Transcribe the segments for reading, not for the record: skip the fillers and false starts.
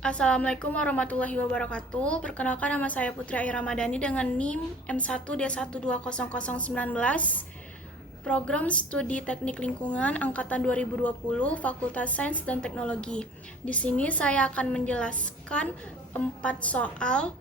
Assalamualaikum warahmatullahi wabarakatuh. Perkenalkan, nama saya Putri Ayu Ramadhani dengan NIM M1D1200019, Program Studi Teknik Lingkungan Angkatan 2020, Fakultas Sains dan Teknologi. Di sini saya akan menjelaskan 4 soal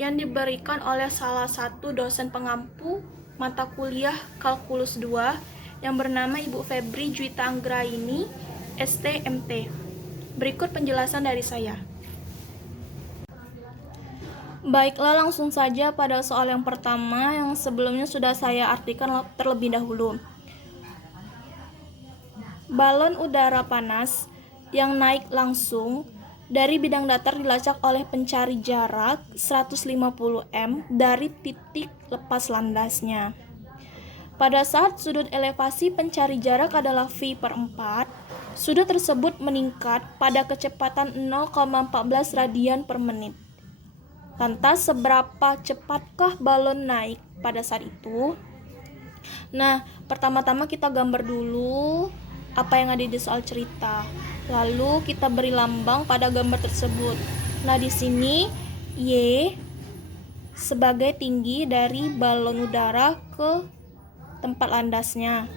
yang diberikan oleh salah satu dosen pengampu mata kuliah Kalkulus 2 yang bernama Ibu Febri Juwita Anggraini, STMT. Berikut penjelasan dari saya. Baiklah, langsung saja pada soal yang pertama yang sebelumnya sudah saya artikan terlebih dahulu. Balon udara panas yang naik langsung dari bidang datar dilacak oleh pencari jarak 150 m dari titik lepas landasnya. Pada saat sudut elevasi pencari jarak adalah V/4, sudut tersebut meningkat pada kecepatan 0,14 radian per menit. Lantas, seberapa cepatkah balon naik pada saat itu? Nah, pertama-tama kita gambar dulu apa yang ada di soal cerita. Lalu kita beri lambang pada gambar tersebut. Nah, di sini Y sebagai tinggi dari balon udara ke tempat landasnya.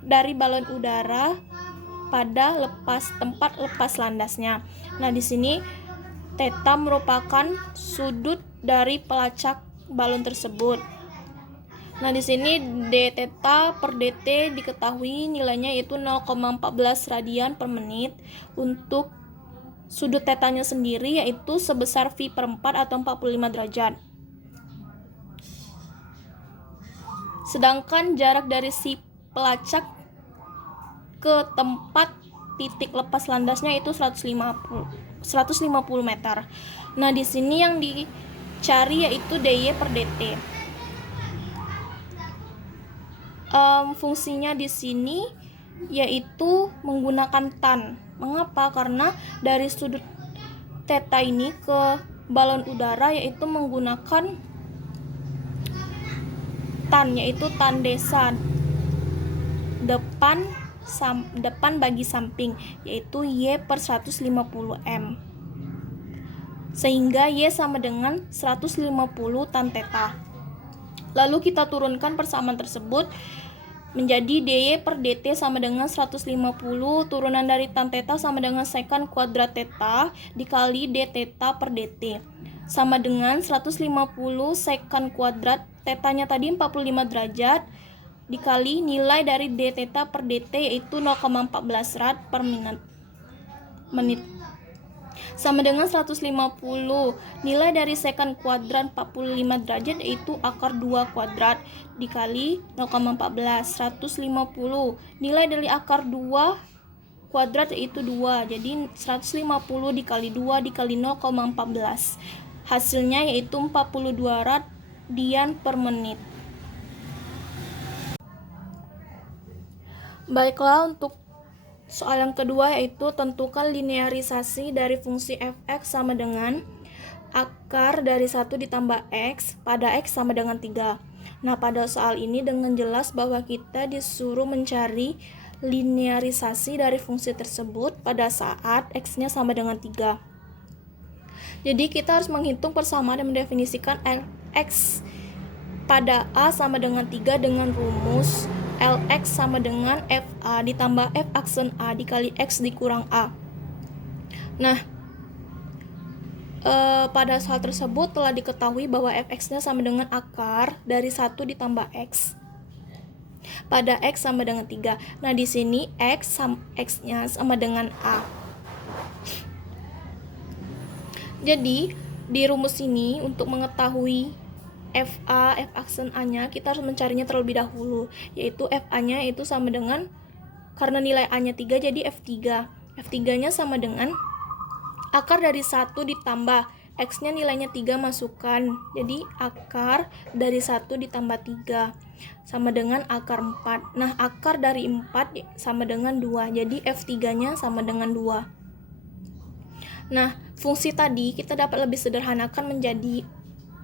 Dari balon udara pada tempat lepas landasnya. Nah, di sini theta merupakan sudut dari pelacak balon tersebut. Nah, di sini d theta per dt diketahui nilainya yaitu 0,14 radian per menit. Untuk sudut tetanya sendiri yaitu sebesar V/4 atau 45 derajat. Sedangkan jarak dari si pelacak ke tempat titik lepas landasnya itu 150 meter. Nah, di sini yang dicari yaitu dy per dt. Fungsinya di sini yaitu menggunakan tan. Mengapa? Karena dari sudut theta ini ke balon udara yaitu menggunakan tan, yaitu tan desa depan bagi samping, yaitu Y per 150 M, sehingga Y sama dengan 150 tan theta. Lalu kita turunkan persamaan tersebut menjadi dy per dt sama dengan 150 turunan dari tan theta sama dengan sekant kuadrat theta dikali d theta per dt sama dengan 150 sekant kuadrat tetanya tadi 45 derajat dikali nilai dari d theta per dt yaitu 0,14 rad per menit sama dengan 150 nilai dari sekant kuadrat 45 derajat yaitu akar 2 kuadrat dikali 0,14. 150 nilai dari akar 2 kuadrat yaitu 2, jadi 150 dikali 2 dikali 0,14, hasilnya yaitu 42 radian per menit. Baiklah, untuk soal yang kedua yaitu tentukan linearisasi dari fungsi fx sama dengan akar dari 1 ditambah x pada x sama dengan 3. Nah, pada soal ini dengan jelas bahwa kita disuruh mencari linearisasi dari fungsi tersebut pada saat x-nya sama dengan 3. Jadi kita harus menghitung persamaan dan mendefinisikan x pada A sama dengan 3 dengan rumus Lx sama dengan FA ditambah F aksen A dikali X dikurang A. Nah, pada soal tersebut telah diketahui bahwa Fx-nya sama dengan akar dari 1 ditambah X pada X sama dengan 3. Nah, di sini X-nya sama dengan A. Jadi, di rumus ini untuk mengetahui FA, F aksen A-nya kita harus mencarinya terlebih dahulu, yaitu FA-nya itu sama dengan, karena nilai A-nya 3 jadi F3. F3-nya sama dengan akar dari 1 ditambah X-nya nilainya 3 masukkan, jadi akar dari 1 ditambah 3 sama dengan akar 4. Nah, akar dari 4 sama dengan 2, jadi F3-nya sama dengan 2. Nah, fungsi tadi kita dapat lebih sederhanakan menjadi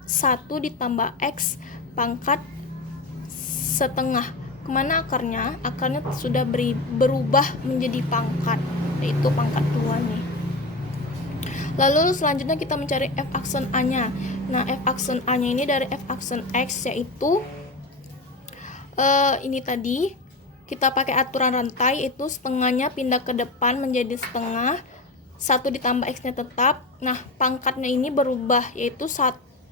1 ditambah X pangkat setengah. Kemana akarnya? Akarnya sudah berubah menjadi pangkat, yaitu pangkat 2 nih. Lalu selanjutnya kita mencari f aksen A-nya. Nah, f aksen A-nya ini dari f aksen X, yaitu ini tadi kita pakai aturan rantai, itu setengahnya pindah ke depan menjadi setengah, 1 ditambah X-nya tetap. Nah, pangkatnya ini berubah, yaitu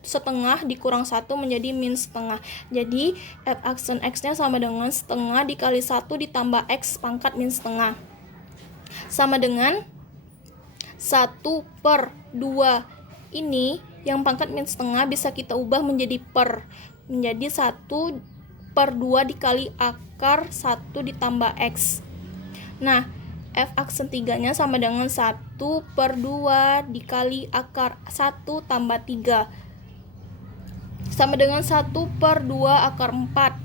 setengah dikurang 1 menjadi min setengah. Jadi f aksen X-nya sama dengan setengah dikali 1 ditambah X pangkat min setengah, sama dengan 1/2. Ini yang pangkat min setengah bisa kita ubah menjadi per, menjadi 1/2 dikali akar 1 ditambah X. Nah, f aksen 3-nya sama dengan 1/2 dikali akar 1 tambah 3, sama dengan 1/2 akar 4.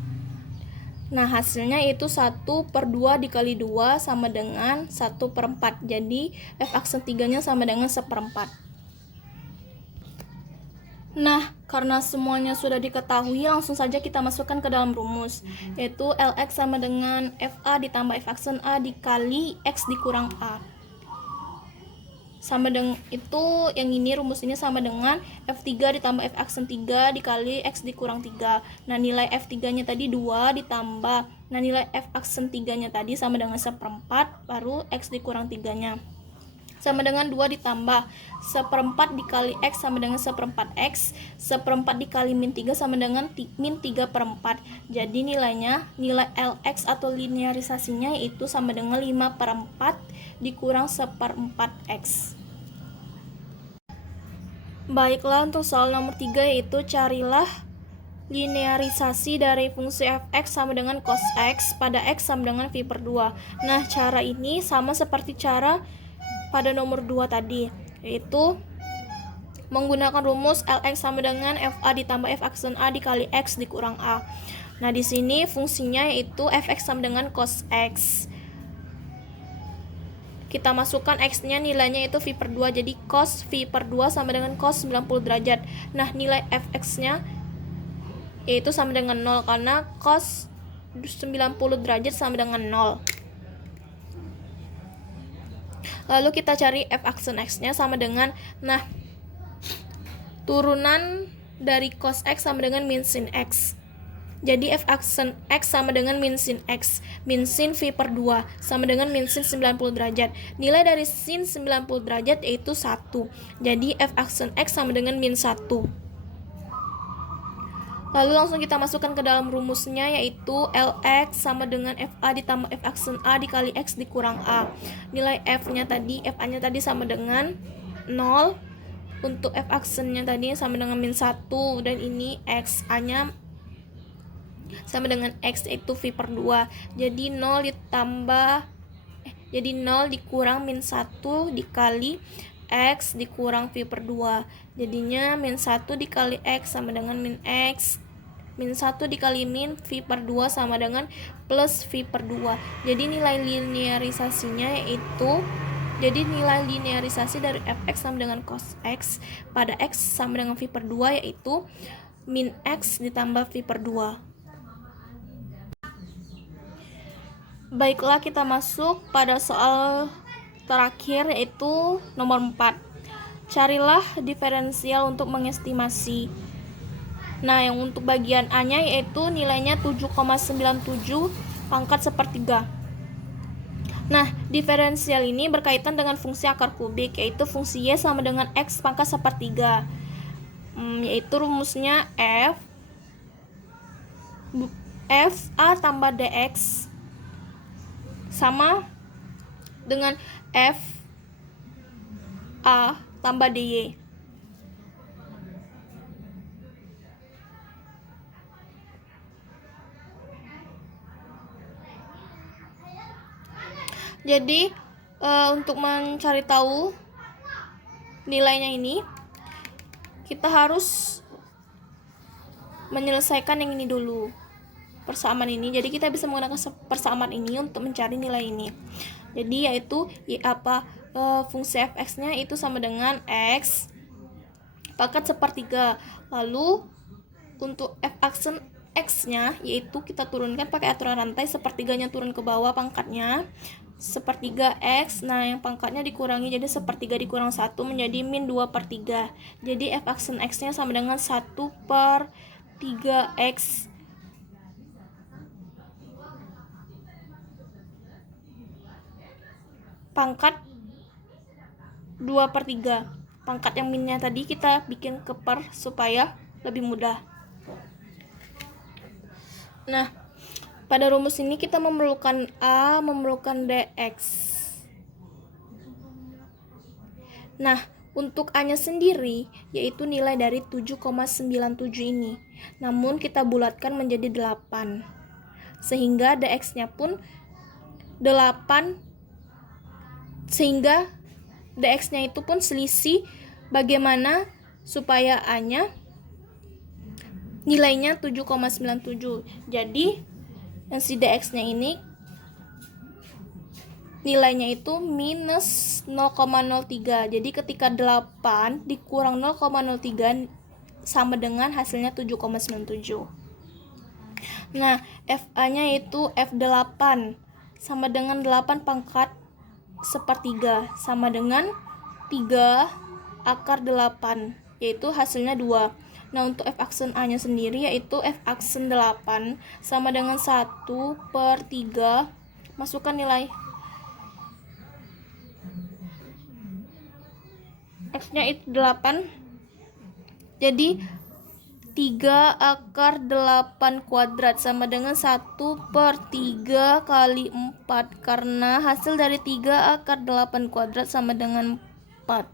Nah, hasilnya itu 1/2 dikali 2 sama dengan 1/4. Jadi f aksen 3-nya sama dengan 1/4. Nah, karena semuanya sudah diketahui, langsung saja kita masukkan ke dalam rumus, yaitu Lx sama dengan FA ditambah F aksen A dikali X dikurang A. Sama dengan itu, yang ini rumus ini sama dengan F3 ditambah F aksen 3 dikali X dikurang 3. Nah, nilai F3-nya tadi 2 ditambah, nah nilai F aksen 3-nya tadi sama dengan 1/4, baru X dikurang 3-nya. Sama dengan 2 ditambah 1/4 dikali X sama dengan 1/4 X, 1/4 dikali min 3 sama dengan min 3/4. Jadi nilai Lx atau linearisasinya itu sama dengan 5/4 dikurang 1/4 X. Baiklah, untuk soal nomor 3, yaitu carilah linearisasi dari fungsi fx sama dengan cos x pada x sama dengan v/2. Nah, cara ini sama seperti cara pada nomor 2 tadi, yaitu menggunakan rumus Lx sama dengan fa ditambah f aksen A dikali x dikurang A. Nah, di sini fungsinya yaitu fx sama dengan cos x. Kita masukkan x-nya, nilainya itu v/2, jadi cos v/2 sama dengan cos 90 derajat. Nah, nilai fx-nya yaitu sama dengan 0 karena cos 90 derajat sama dengan 0. Lalu kita cari f aksen x-nya sama dengan, nah, turunan dari cos x sama dengan min sin x. Jadi f aksen x sama dengan min sin x, min sin v/2 sama dengan min sin 90 derajat. Nilai dari sin 90 derajat yaitu 1. Jadi f aksen x sama dengan min 1. Lalu langsung kita masukkan ke dalam rumusnya, yaitu Lx sama dengan fa ditambah f aksen A dikali x dikurang A. Nilai f-nya tadi, fa-nya tadi sama dengan 0. Untuk f aksennya tadi sama dengan min 1, dan ini x a-nya sama dengan x, yaitu v/2. Jadi 0 dikurang min 1 dikali x dikurang v/2. Jadinya min 1 dikali x sama dengan min x. Min 1 dikali min v/2 sama dengan plus v/2. Jadi nilai linearisasinya yaitu, jadi nilai linearisasi dari fx sama dengan cos x pada x sama dengan v/2 yaitu min x ditambah v/2. Baiklah, kita masuk pada soal terakhir, yaitu nomor 4. Carilah diferensial untuk mengestimasi. Nah, yang untuk bagian A-nya yaitu nilainya 7,97 pangkat sepertiga. Nah, diferensial ini berkaitan dengan fungsi akar kubik, yaitu fungsi y sama dengan x pangkat sepertiga. Yaitu rumusnya f a tambah dx sama dengan f a tambah dy. Jadi untuk mencari tahu nilainya ini, kita harus menyelesaikan yang ini dulu, persamaan ini. Jadi kita bisa menggunakan persamaan ini untuk mencari nilai ini. Jadi yaitu fungsi fx-nya itu sama dengan x pangkat sepertiga. Lalu untuk f aksen x-nya yaitu kita turunkan pakai aturan rantai, sepertiganya turun ke bawah pangkatnya, sepertiga X. Nah, yang pangkatnya dikurangi, jadi sepertiga dikurang 1 menjadi min 2/3. Jadi f aksen X-nya sama dengan 1/3X. Pangkat 2/3. Pangkat yang minnya tadi kita bikin ke per supaya lebih mudah. Nah, pada rumus ini kita memerlukan A, memerlukan DX. Nah, untuk A-nya sendiri yaitu nilai dari 7,97 ini. Namun kita bulatkan menjadi 8. Sehingga DX-nya pun 8. Sehingga DX-nya itu pun selisih bagaimana supaya A-nya nilainya 7,97. Jadi yang si DX-nya ini nilainya itu minus 0,03. Jadi ketika 8 dikurang 0,03 sama dengan hasilnya 7,97. Nah, FA-nya itu F8 sama dengan 8 pangkat sepertiga sama dengan 3 akar 8, yaitu hasilnya 2. Nah, untuk F aksen A-nya sendiri yaitu F aksen 8 sama dengan 1/3. Masukkan nilai X-nya itu 8. Jadi 3 akar 8 kuadrat sama dengan 1/3 kali 4. Karena hasil dari 3 akar 8 kuadrat sama dengan 4.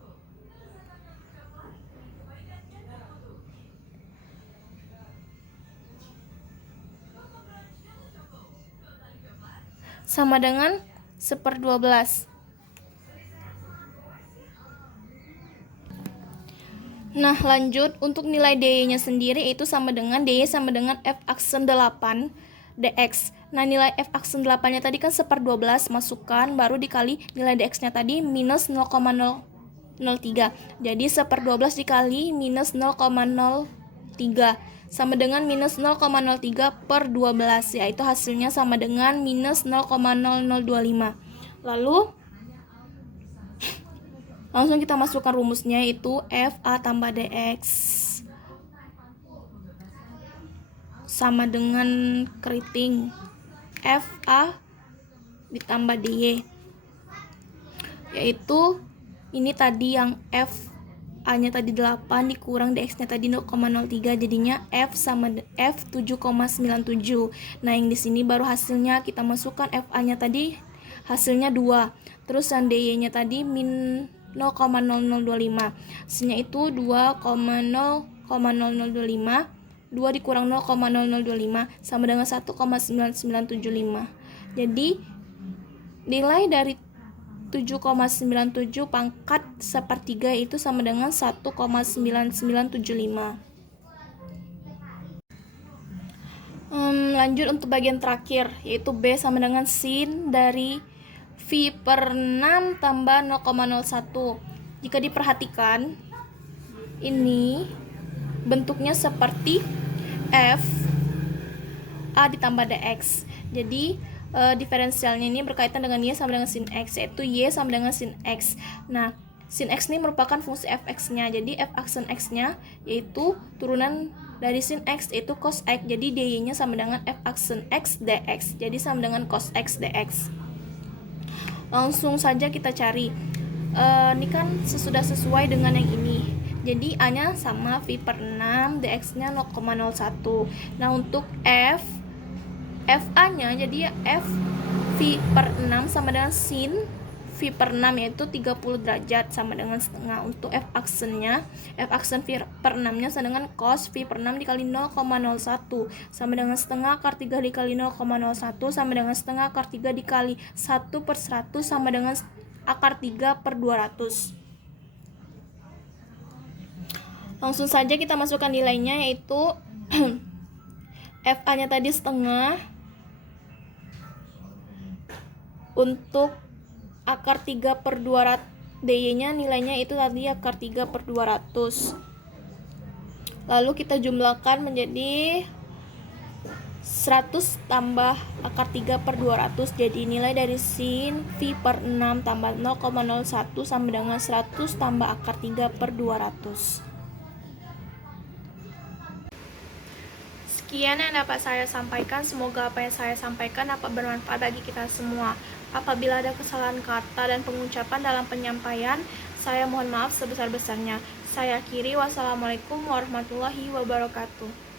Sama dengan 1/12. Nah, lanjut untuk nilai DY-nya sendiri itu sama dengan DY sama dengan F aksen 8 DX. Nah, nilai F aksen 8-nya tadi kan 1/12, masukkan baru dikali nilai DX-nya tadi minus 0,003. Jadi 1/12 dikali minus 0,03 sama dengan minus 0,03/12, yaitu hasilnya sama dengan minus 0,0025. Lalu langsung kita masukkan rumusnya, yaitu FA tambah DX sama dengan keriting FA ditambah DY, yaitu ini tadi yang FA-nya tadi 8 dikurang DX-nya tadi 0,03, jadinya F sama F 7,97. Nah, yang di sini baru hasilnya kita masukkan FA-nya tadi hasilnya 2. Terus yang DY-nya tadi min 0,0025. Hasilnya itu 2,0,0025. 2 dikurang 0,0025 sama dengan 1,9975. Jadi nilai dari 7,97 pangkat sepertiga itu sama dengan 1,9975. Lanjut untuk bagian terakhir, yaitu B sama dengan sin dari V/6 tambah 0,01. Jika diperhatikan, ini bentuknya seperti F A ditambah DX. Jadi diferensialnya ini berkaitan dengan Y sama dengan sin X, yaitu Y sama dengan sin X. Nah, sin X ini merupakan fungsi fx-nya. Jadi F aksen X-nya yaitu turunan dari sin X, yaitu cos X. Jadi dy-nya sama dengan F aksen X dx. Jadi sama dengan cos X dx. Langsung saja kita cari. Ini kan sudah sesuai dengan yang ini. Jadi A-nya sama V/6, dx-nya 0,01. Nah, untuk FA-nya jadi F V/6 sama dengan sin V/6, yaitu 30 derajat sama dengan setengah. Untuk F aksennya, F aksen V/6-nya sama dengan cos V/6 dikali 0,01 sama dengan setengah akar 3 dikali 0,01 sama dengan setengah akar 3 dikali 1/100 sama dengan akar 3/200. Langsung saja kita masukkan nilainya, yaitu FA-nya tadi setengah. Untuk akar 3/200 dy-nya nilainya itu tadi akar 3/200. Lalu kita jumlahkan menjadi 100 tambah akar 3 per 200, jadi nilai dari sin V per 6 tambah 0,01 sama dengan 100 tambah akar 3 per 200. Sekian yang dapat saya sampaikan, semoga apa yang saya sampaikan dapat bermanfaat bagi kita semua. Apabila ada kesalahan kata dan pengucapan dalam penyampaian, saya mohon maaf sebesar-besarnya. Saya akhiri, wassalamualaikum warahmatullahi wabarakatuh.